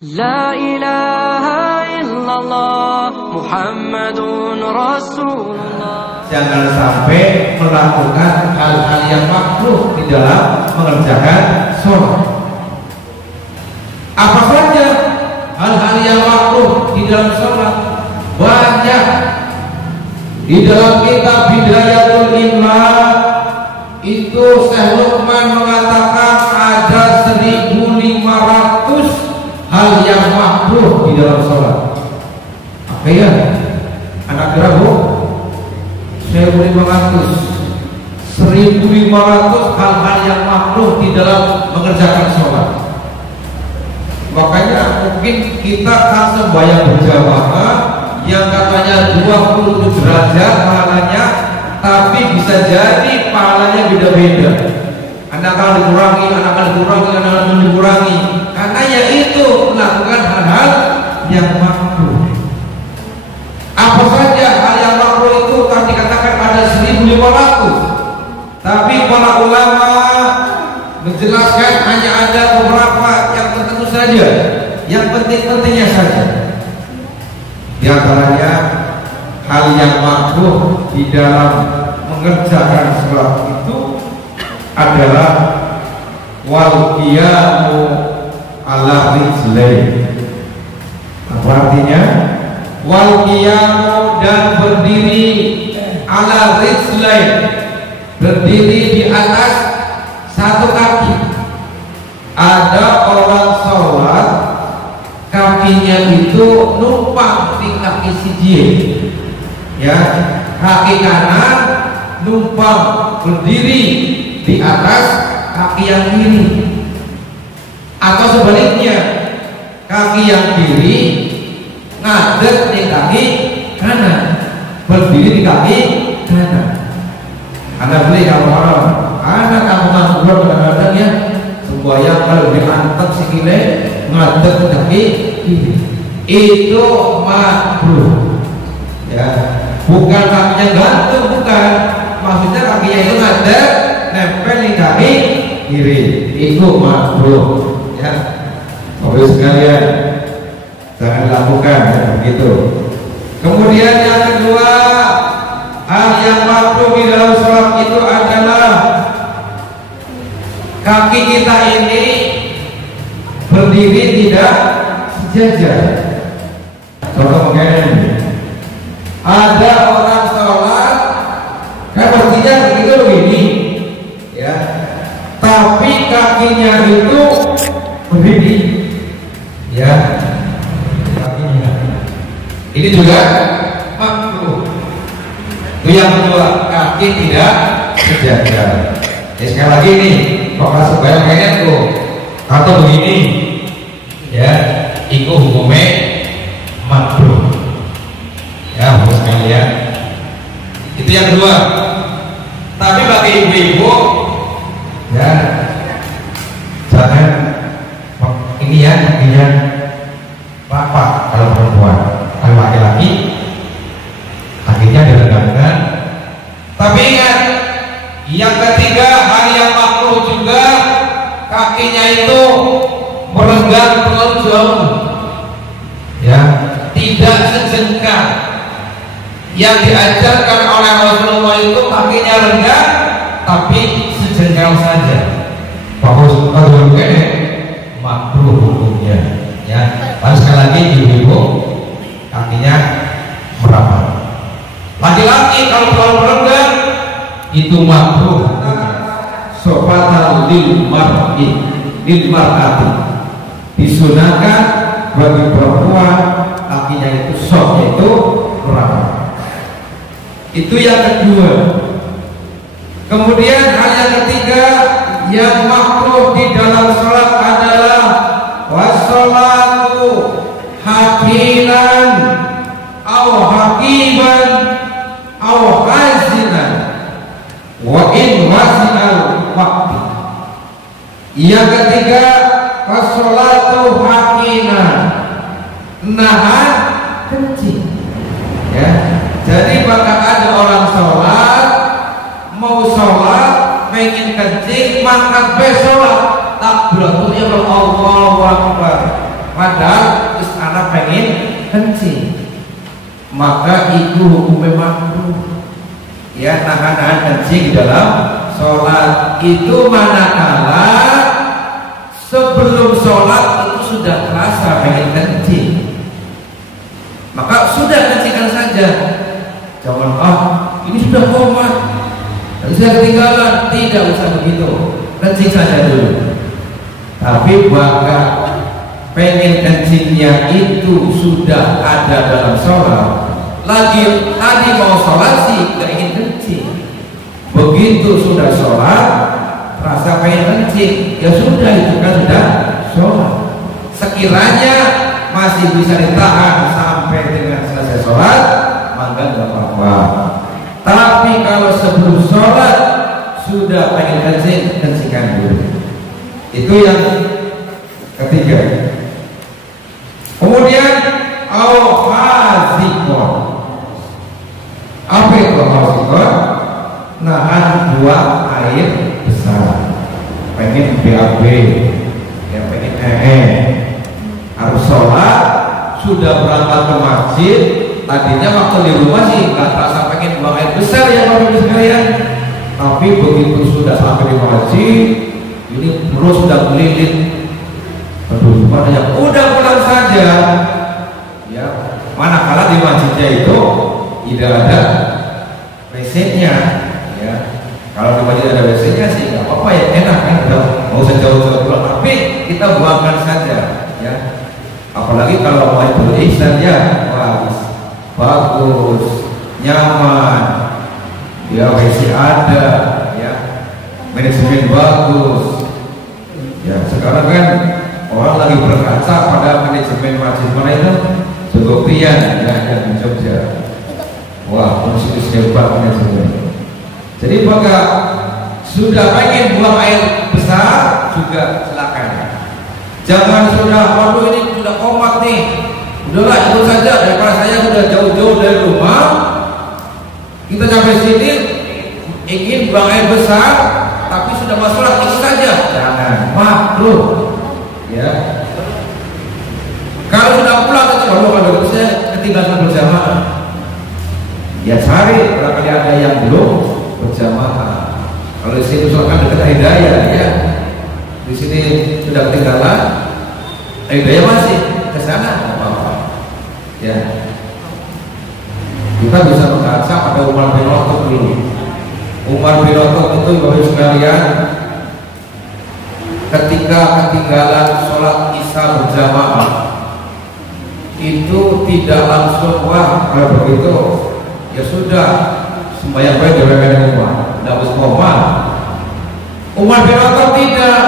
La ilaha illallah Muhammadun Rasulullah. Jangan sampai melakukan hal-hal yang makruh di dalam mengerjakan sholat. Apa saja hal-hal yang makruh di dalam sholat? Banyak. Di dalam kitab Bidayatul Imlah itu Syekh Luqman mengatakan ada 1.500 hal yang makruh di dalam sholat. Apa ya? Anak berapa? 1.500 hal-hal yang makruh di dalam mengerjakan sholat. Makanya mungkin kita akan sembahyang berjamaah yang katanya 27 derajat pahalanya, tapi bisa jadi pahalanya beda-beda. Anda akan dikurangi, Anda akan dikurangi, karena ya itu melakukan hal-hal yang makruh. Apa saja hal yang makruh itu kan dikatakan ada 1.500, tapi para ulama menjelaskan hanya ada beberapa yang tertentu saja, yang penting-pentingnya saja. Di antaranya hal yang makruh di dalam mengerjakan sholat itu adalah wal qiyamu ala rijlain. Apa artinya? Wal qiyamu, dan berdiri ala rijlain, berdiri di atas satu kaki. Ada orang sholat kakinya itu numpang di kaki siji, ya, kaki kanan numpang berdiri di atas kaki yang kiri, atau sebaliknya kaki yang kiri ngadeg di kaki kanan, berdiri di kaki kanan. Anda beli orang-orang, anak kamu kadang-kadang ya semboyang kalau diantep sikile ngadeg di kaki kiri, itu makruh, ya, bukan kakinya gantung, bukan, maksudnya kakinya itu ngadeg nempel di kaki kiri, itu makruh, ya. Bapak sekalian, jangan dilakukan ya, begitu. Kemudian yang kedua, hal yang makruh di dalam sholat itu adalah kaki kita ini berdiri tidak sejajar. Contoh begini, ada orang sholat kan berdirinya begitu begini, ya, tapi kakinya itu berdiri, ya, kakinya. Ini juga makruh. Itu yang kedua, kaki tidak sejajar. Ya, sekali lagi nih, kok masuk bayang kayaknya tuh atau begini, ya, itu hukumnya makruh, ya, bapak sekalian. Itu yang kedua. Tapi bagi ibu-ibu, ya, jangan ini ya, kakinya rapat kalau perempuan. Kalau laki-laki kakinya direndahkan. Tapi ingat, yang ketiga hal yang makruh juga, kakinya itu merenggang terlalu jauh, ya, tidak sejengkal. Yang diajarkan oleh Rasulullah itu kakinya renggang tapi sejengkal saja. Bagus, kalau makruh hukumnya, ya. Lalu sekali lagi ibu-ibu, kakinya merapat. Laki-laki kalau terlalu merenggang itu makruh. Sofatan lil mar'ati, disunahkan bagi perempuan kakinya itu sofnya itu merapat. Itu yang kedua. Kemudian hal yang ketiga yang makruh di dalam sholat adalah wassolatu hakilan au hakiban au hazinan wa in wasinal waqti. Yang ketiga wassolatu hakilan, nahan kencing, ya. Jadi maka ada orang sholat, mau sholat pengen kencing, maka sholat takbiratul ihram Allahu Akbar, padahal maka itu hukumnya makruh. Ya, nahan-nahan kencing di dalam sholat itu manakala sebelum sholat itu sudah terasa pengen kencing, maka sudah kencingkan saja. Jangan ini sudah komat, tadi saya ketinggalan. Tidak usah begitu, kencing saja dulu. Tapi bahkan pengen kencingnya itu sudah ada dalam sholat, lagi tadi mau sholat sih gak ingin kencing, begitu sudah sholat rasa pengen kencing, ya sudah, itu kan sudah sholat. Sekiranya masih bisa ditahan sampai dengan selesai sholat, maka gak apa-apa. Tapi kalau sebelum sholat sudah pengen kencing, kencingkan dulu. Itu yang ketiga. Kemudian al-hazikon. Apa itu hazikon? Nahan buang air besar. Pengen BAB, ya pengen harus sholat, sudah berangkat ke masjid. Tadinya waktu di rumah sih nggak terasa pengen buang air besar ya Bapak Ibu sekalian. Tapi begitu sudah sampai di masjid, ini perut sudah melilit. Aduh, mana yang udah pulang saja. Ya, manakala di masjidnya itu tidak ada WC-nya. Ya, kalau di masjid ada WC-nya sih nggak apa-apa ya, enak kan, udah mau sejauh-jauh pulang. Tapi kita buangkan saja. Ya, apalagi kalau mau berihsan ya, wah, bagus, nyaman. Ya, WC ada, ya, manajemen bagus. Ya, sekarang kan orang lagi berkaca pada manajemen masjid mana itu Jogopian, ya, di Jogja. Wah, musik hebat manajemen. Jadi bagi sudah pengen buang air besar juga silakan. Jangan sudah, waduh ini sudah komat nih, udahlah ikut saja, daripada saya sudah jauh-jauh dari rumah, kita sampai sini ingin buang air besar, tapi sudah masuk ikut saja. Jangan, makruh. Ya, kalau sudah pulang kalau saya ketinggalan berjamaah, ya cari barangkali ada yang belum berjamaah. Kalau di sini misalkan dekat Hidayah, ya di sini sudah ketinggalan, Hidayah masih ke sana, apa-apa. Ya, kita bisa mengaca pada Umar bin Khattab dulu. Umar bin Khattab itu Bapak sekalian, ketika ketinggalan sholat isya berjamaah itu tidak langsung wah kalau begitu ya sudah sembahyang baik di rumah, tidak harus koma. Umar bin Khattab tidak,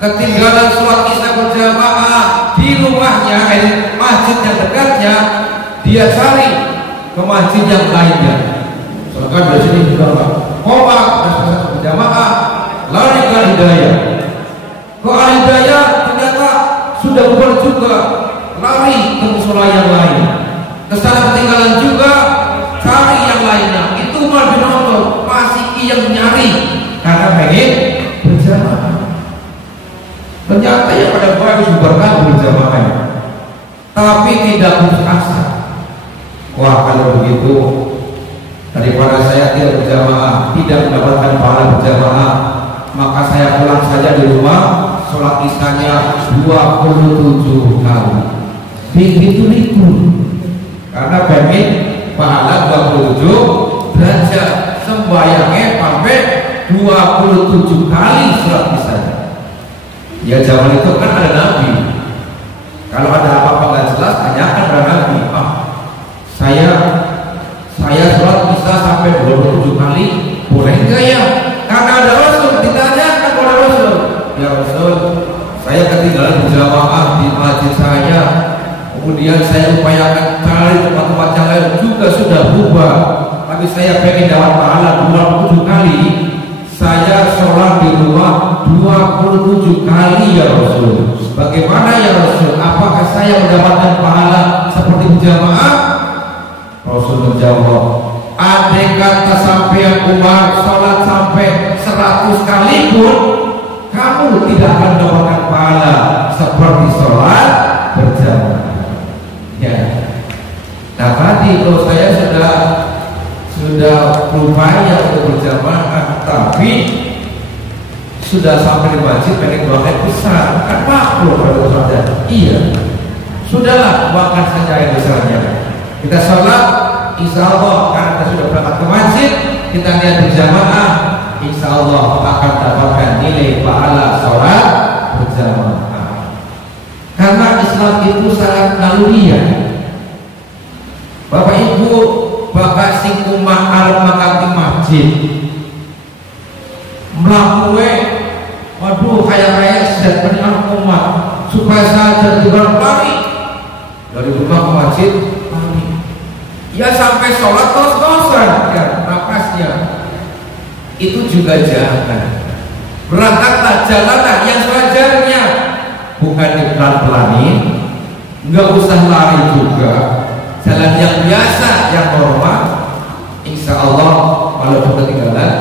ketinggalan sholat isya berjamaah di rumahnya, masjid yang dekatnya, dia cari ke masjid yang lainnya. Soalnya dari sini juga koma dan berjamaah, lari ke Hidayah. Ke Hidayah ternyata sudah bubar juga, lari ke musola yang lain. Kesana ketinggalan juga, cari yang lainnya. Itu Umar bin Khattab masih yang nyari karena pengen berjamaah. Ternyata ya pada bagus bubarkan berjamaah, tapi tidak putus asa. Wah, kalau begitu daripada saya tidak berjamaah, tidak mendapatkan pahala berjamaah, maka saya pulang saja di rumah, sholat isyanya 27 kali. Begitu itu, karena pengen pahala 27 derajat, sembayangnya sampai 27 kali sholat isyanya. Ya zaman itu kan ada Nabi. Kalau ada apa-apa nggak jelas, tanyakan pada Nabi. Saya sholat isya sampai 27 kali, boleh enggak ya? Karena ada Rasul, ditanyakan oleh Rasul. Ya Rasul, saya ketinggalan berjamaah di masjid saya, kemudian saya upayakan cari tempat-tempat yang lain juga sudah berubah, tapi saya pengen dapat pahala 27 kali. Saya sholat di rumah 27 kali ya Rasul. Bagaimana ya Rasul? Apakah saya mendapatkan pahala seperti berjamaah? Rasul menjawab, andai kata sampai Umar sholat sampai 100 kali pun, kamu tidak akan mendapatkan pahala seperti sholat berjamaah. Ya. Nah tadi betul, saya sudah berupaya untuk berjamaah, tapi sudah sampai di masjid pengen buangnya besar, kan makhluk pada saja. Iya, sudahlah buangkan saja yang besarnya. Kita sholat, insya Allah karena kita sudah berangkat ke masjid, kita niat berjamaah, insya Allah akan dapatkan nilai pahala sholat berjamaah. Karena Islam itu sangat naluriah. Bapak Ibu, bapak sing umah arep makan di masjid, melakukan waduh kayak sedang penyiar umat supaya saya jadi lari dari rumah ke masjid lari. Ya sampai sholat kos-kosan ya napasnya. Itu juga jangan. Berangkatlah jalanan yang sewajarnya, bukan dipelan-pelanin, nggak usah lari juga. Jalan yang biasa, yang normal, insya Allah kalau ketinggalan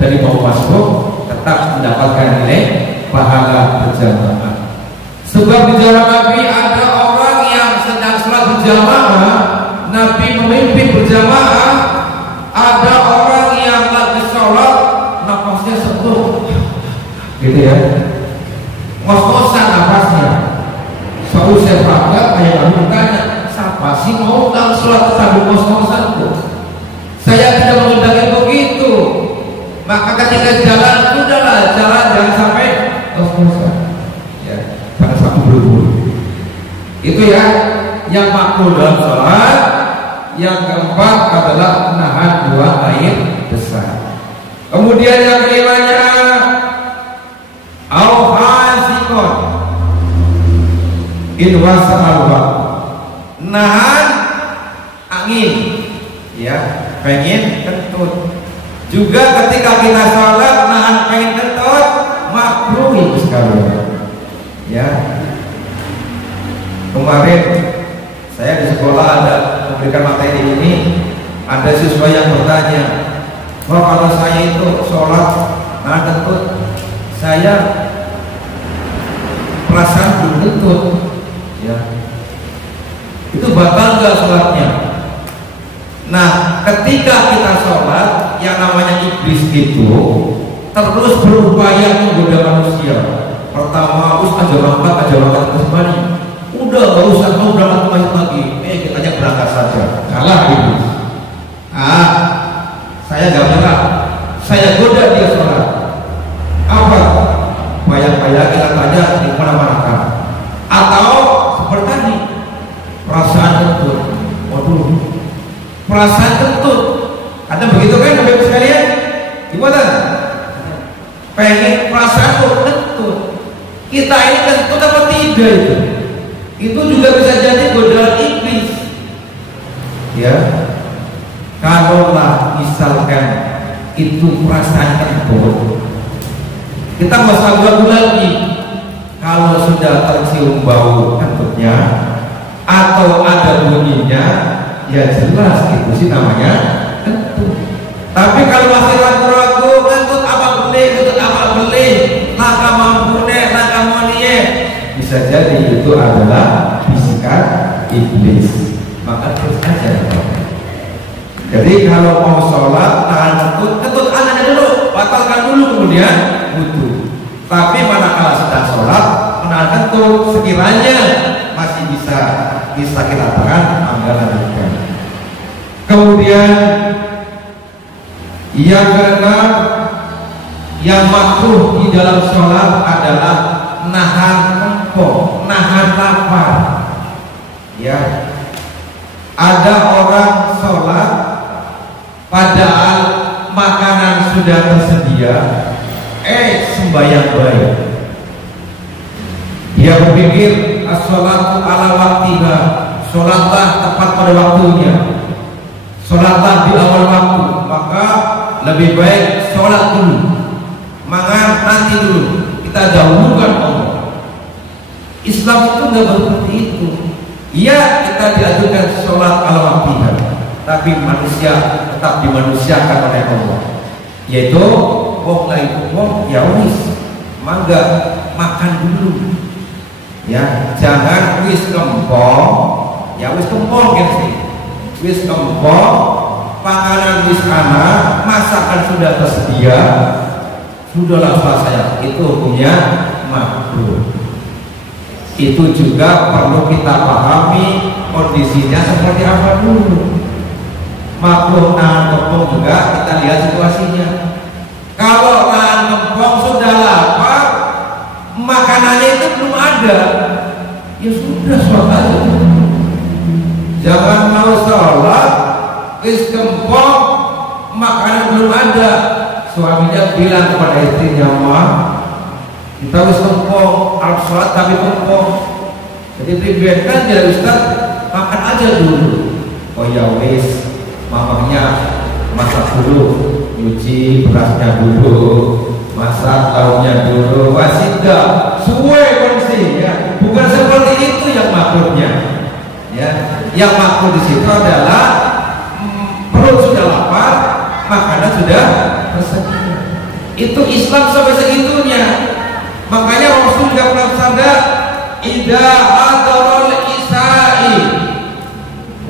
dari mau masuk tetap mendapatkan nilai pahala berjamaah. Sebab di zaman Nabi ada orang yang sedang sholat berjamaah, Nabi memimpin berjamaah, ada orang yang lagi sholat nafasnya sepuh, gitu ya, ngos-ngosan nafasnya. Suatu saya perhatikan kayak Nabi bertanya, siapa sih mau dalam sholat sambil ngos-ngosan tuh? Saya tidak mengundang begitu. Maka ketika jalan, sudahlah jalan, jangan sampai ngos-ngosan ya, karena satu buru-buru. Itu ya yang makruh dalam sholat. Yang keempat adalah menahan buang air besar. Kemudian yang kelimanya au-hasikon in wasa'alwa, nahan angin ya, pengen kentut. Juga ketika kita sholat nahan pengen kentut, makruh itu sekali ya. Kemarin saya di sekolah ada memberikan materi ini, ada siswa yang bertanya, kalau saya itu sholat nahan kentut, saya perasaan belum kentut ya, itu batal gak sholatnya? Nah, ketika kita sholat, yang namanya iblis itu terus berupaya menggoda manusia. Pertama, aja langkat kembali. Udah gak usah mau berangkat ke masjid lagi, kita hanya berangkat saja. Kalah iblis. Saya gak menyerah, saya goda dia sholat. Apa? Bayang-bayang kita tanya di mana-mana kan? Atau seperti tadi, perasaan kentut. Waduh, perasaan kentut. Ada begitu kan Bapak Ibu sekalian? Gimana? Pengen perasaan kentut. Kita ini kentut apa tidak itu? Itu juga bisa jadi godaan iblis. Ya. Kalaulah misalkan itu perasaan kentut, kita nggak usah ragu lagi. Kalau sudah tercium bau kentutnya atau ada bunyinya, ya jelas itu sih namanya kentut. Tapi kalau masih ragu-ragu, kentut apa beli, laka mampune, laka monie, bisa jadi itu adalah bisikan iblis. Maka terus aja. Jadi kalau mau sholat tahan kentut aja dulu, batalkan dulu kemudian wudu. Tapi manakala sedang sholat menahan kentut, sekiranya masih bisa kita tahan, maka lanjutkan. Kemudian yang keenam, yang makruh di dalam sholat adalah nahan kempong, nahan lapar. Ya, ada orang sholat padahal makanan sudah tersedia, sembahyang baik. Dia berpikir as-sholatu ala waktiha, sholatlah tepat pada waktunya, sholatlah di awal waktu, maka lebih baik sholat dulu, mangan nanti dulu, kita dahulukan Allah. Islam itu nggak seperti itu. Iya, kita diaturkan sholat ala waktiha, tapi manusia tetap dimanusiakan oleh Allah, yaitu wong lain wong ya wis mangga makan dulu ya, jangan wis kempong ya wis kempong kan sih, wis kempong, panganan wis ana, masakan sudah tersedia, sudahlah saya, itu hukumnya makruh. Itu juga perlu kita pahami kondisinya seperti apa dulu. Makruh nahan kempong juga kita lihat situasinya. Kalau nahan kempong sudah lapar, makanannya itu belum ada, ya sudah sholat aja. Jangan mau sholat wis kempong, makanan belum ada, suaminya bilang kepada istrinya, "Mah, kita wis kempong, harus sholat tapi kempong." Jadi dibiarkan ya Ustaz, makan aja dulu. Oh ya wis, mamanya masak dulu, nyuci berasnya dulu, masak lauknya dulu, masih enggak sesuai kondisi ya. Bukan seperti itu yang makruhnya. Ya, yang makruh di situ adalah perut sudah lapar, makanan sudah tersedia. Itu Islam sampai segitunya. Makanya Rasul juga pernah bersabda, "Idza hadarul isai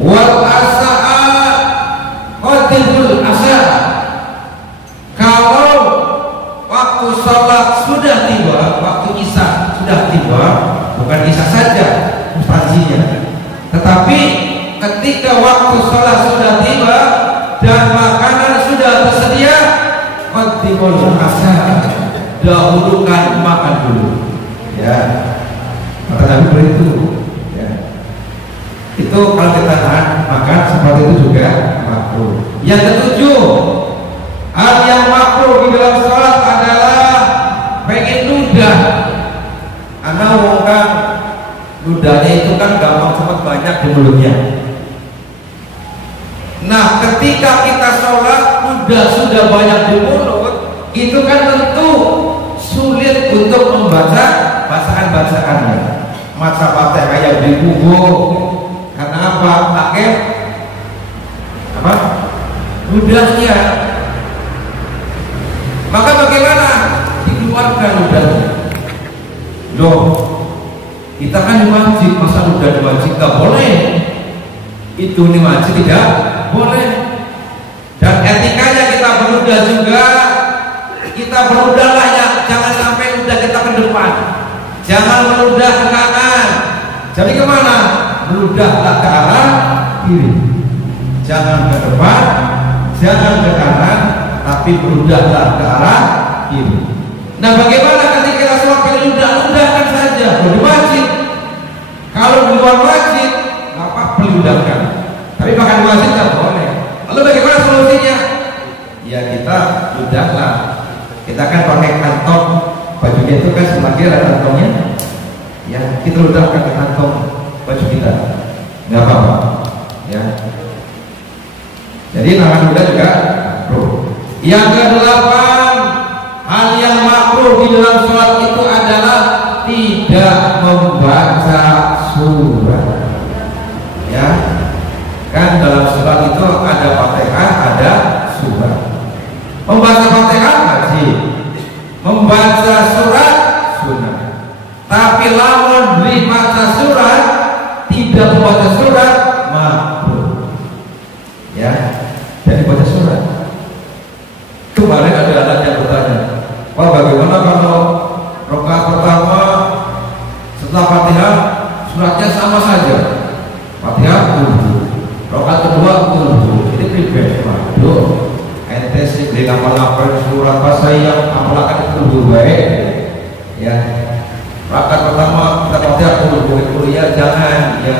wal asaa qadimul asa." Kalau waktu sholat sudah tiba, waktu isya sudah tiba, bukan isya saja substansinya, tetapi ketika waktu sholat sudah tiba dan makanan sudah tersedia, qadimul asa, dahulukan makan dulu, ya. Kata Nabi begitu, ya. Itu kalau kita tahan makan seperti itu juga makruh. Yang ketujuh, hal yang makruh di dalam sholat adalah pengen ludah. Karena kan ludahnya itu kan gampang cepat banyak di mulutnya. Nah, ketika kita sholat ludah sudah banyak di mulut, itu kan tentu sulit untuk membaca bacaan-bacaannya. Baca Fatihah yang dikubur. Karena apa? Pakai apa? Ludahnya. Maka bagaimana? Dikeluarkan ludahnya. Loh, kita kan di masjid, masa ludah di masjid nggak boleh? Itu di masjid tidak boleh. Dan etikanya kita beludah juga. Kita berudahlah ya, jangan sampai ludah kita ke depan, jangan meludah ke kanan. Jadi kemana? Meludahlah ke arah kiri, jangan ke depan, jangan ke kanan, tapi meludahlah ke arah kiri. Nah, bagaimana ketika kita sholat ludah-ludahkan saja di masjid? Kalau di luar masjid, apa peludahkan? Tapi makan di masjid tidak boleh. Lalu bagaimana solusinya? Ya kita ludahlah. Kita kan pakai kantong, bajunya itu kan semakin ada kantongnya, ya kita ludahkan ke kantong baju kita, nggak apa-apa, ya. Jadi nahan ludah juga makruh. Yang kedelapan, hal yang makruh di dalam sholat itu adalah tidak membaca surat, ya. Kan dalam sholat itu ada Fatihah, ada surat. Membaca Fatihah wajib, membaca surat sunnah. Tapi lawan baca surat, tidak membaca surat makruh. Ya, jadi baca surat. Kemarin ada anak yang bertanya, "Pak, bagaimana kalau rakaat pertama setelah Fatihah suratnya sama saja? Fatihah dulu, rakaat kedua dulu, jadi pribadi." Waduh, ente sih beli kapal-kapal surat apa yang apalagi itu lebih baik, ya. Rakaat pertama kita Fatihah dulu, kuliah jangan, ya.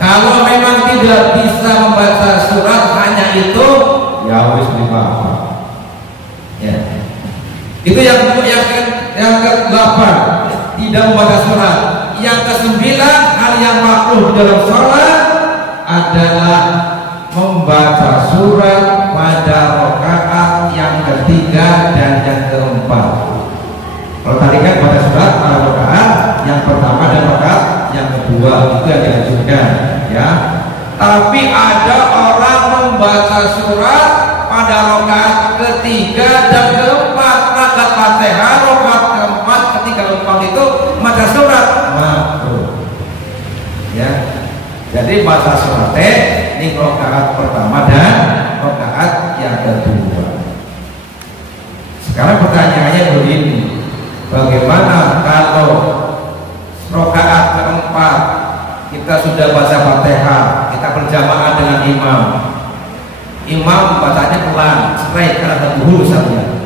Kalau memang tidak bisa membaca surat hanya itu, ya wis beli apa, ya. Itu yang ke-8, tidak membaca surat. Yang ke-9, hal yang makruh dalam sholat adalah membaca surat pada rakaat yang ketiga dan yang keempat. Kalau tadi kan baca surat pada rakaat yang pertama dan rakaat yang kedua, itu yang dianjurkan, ya. Tapi ada orang membaca surat pada rakaat ketiga dan keempat, rakaat Fatihah, rakaat keempat, ketiga, keempat itu baca surat makruh, ya. Jadi baca surat ini rakaat pertama dan rakaat yang kedua. Sekarang pertanyaannya begini, bagaimana kalau rakaat keempat kita sudah baca Fatihah, kita berjamaah dengan imam, imam bacanya pelan, straight karena terbuhur saja.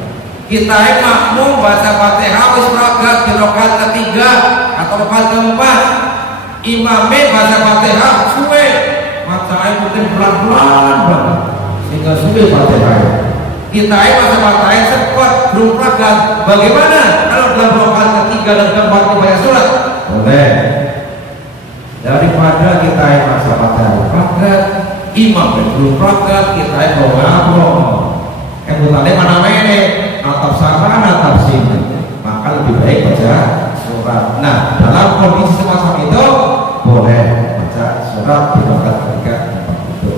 Kita makmum baca Fatihah wis rakaat di rakaat ketiga atau rakaat keempat, imamnya baca Fatihah suwe, bacanya mungkin pelan-pelan banget sehingga suwe Fatihah. Kita baca Fatihah cepat belum rakaat. Bagaimana kalau dalam rakaat ketiga dan keempat membaca surat? Boleh. Daripada kita baca Fatihah rakaat, imam belum rakaat, kita ngobrol. Kemudian mana mana atap sana atap sini, maka lebih baik baca surat. Nah, dalam kondisi semacam itu boleh baca surat di rakaat ketiga itu.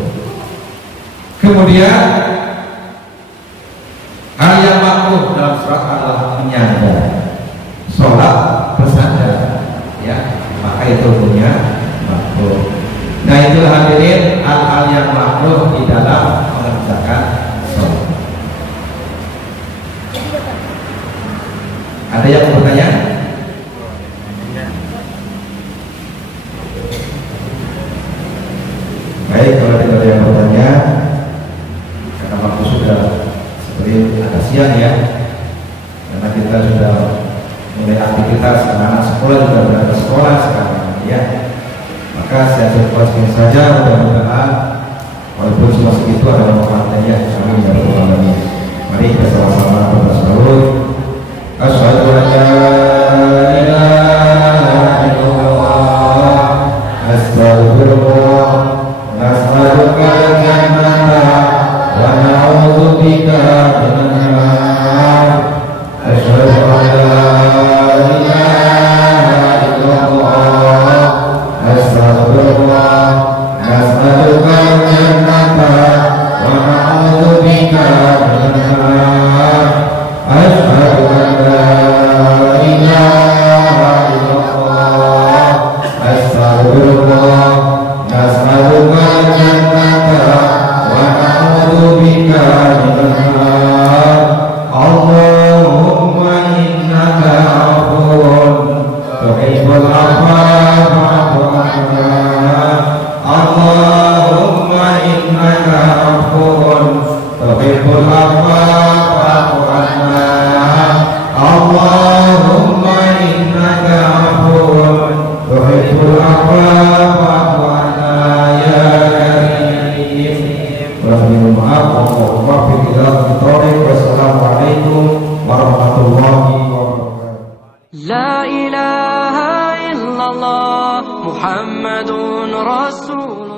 Kemudian hal yang makruh dalam surat adalah menyandar, sholat bersandar, ya, maka itu punya makruh. Nah, itulah hadirin hal-hal yang makruh di dalam mengerjakan sholat. Ada yang mau bertanya? Baik, kalau tidak ada yang bertanya, karena waktu sudah seperti agak siang ya, karena kita sudah mulai aktivitas, anak sekolah juga berada di sekolah sekarang ya, maka saya coba segini saja. Mudah-mudahan walaupun cuma segitu ada manfaatnya. Kami dari ulama. Mari kita sama-sama bersalawat. Asyhadu an la ilaha illallah, astaghfirullah, nas'aluka al-jannata wa na'udzu bika minan nar. Asyhadu an la ilaha illallah, astaghfirullah, nas'aluka al-jannata wa na'udzu bika minan nar. Asyhadu an la ilaha illallah, astaghfirullah, nas'aluka al-jannata wa na'udzu bika minan nar. Allahumma innaka afuwwun tuhibbul afwa fa'fu anna. Allahumma innaka afuwwun tuhibbul afwa fa'fu anna. Allahumma innaka afuwwun tuhibbul afwa fa'fu anna ya karim. Wassalamualaikum warahmatullahi wabarakatuh. La ilaha illallah Muhammadun Rasulullah.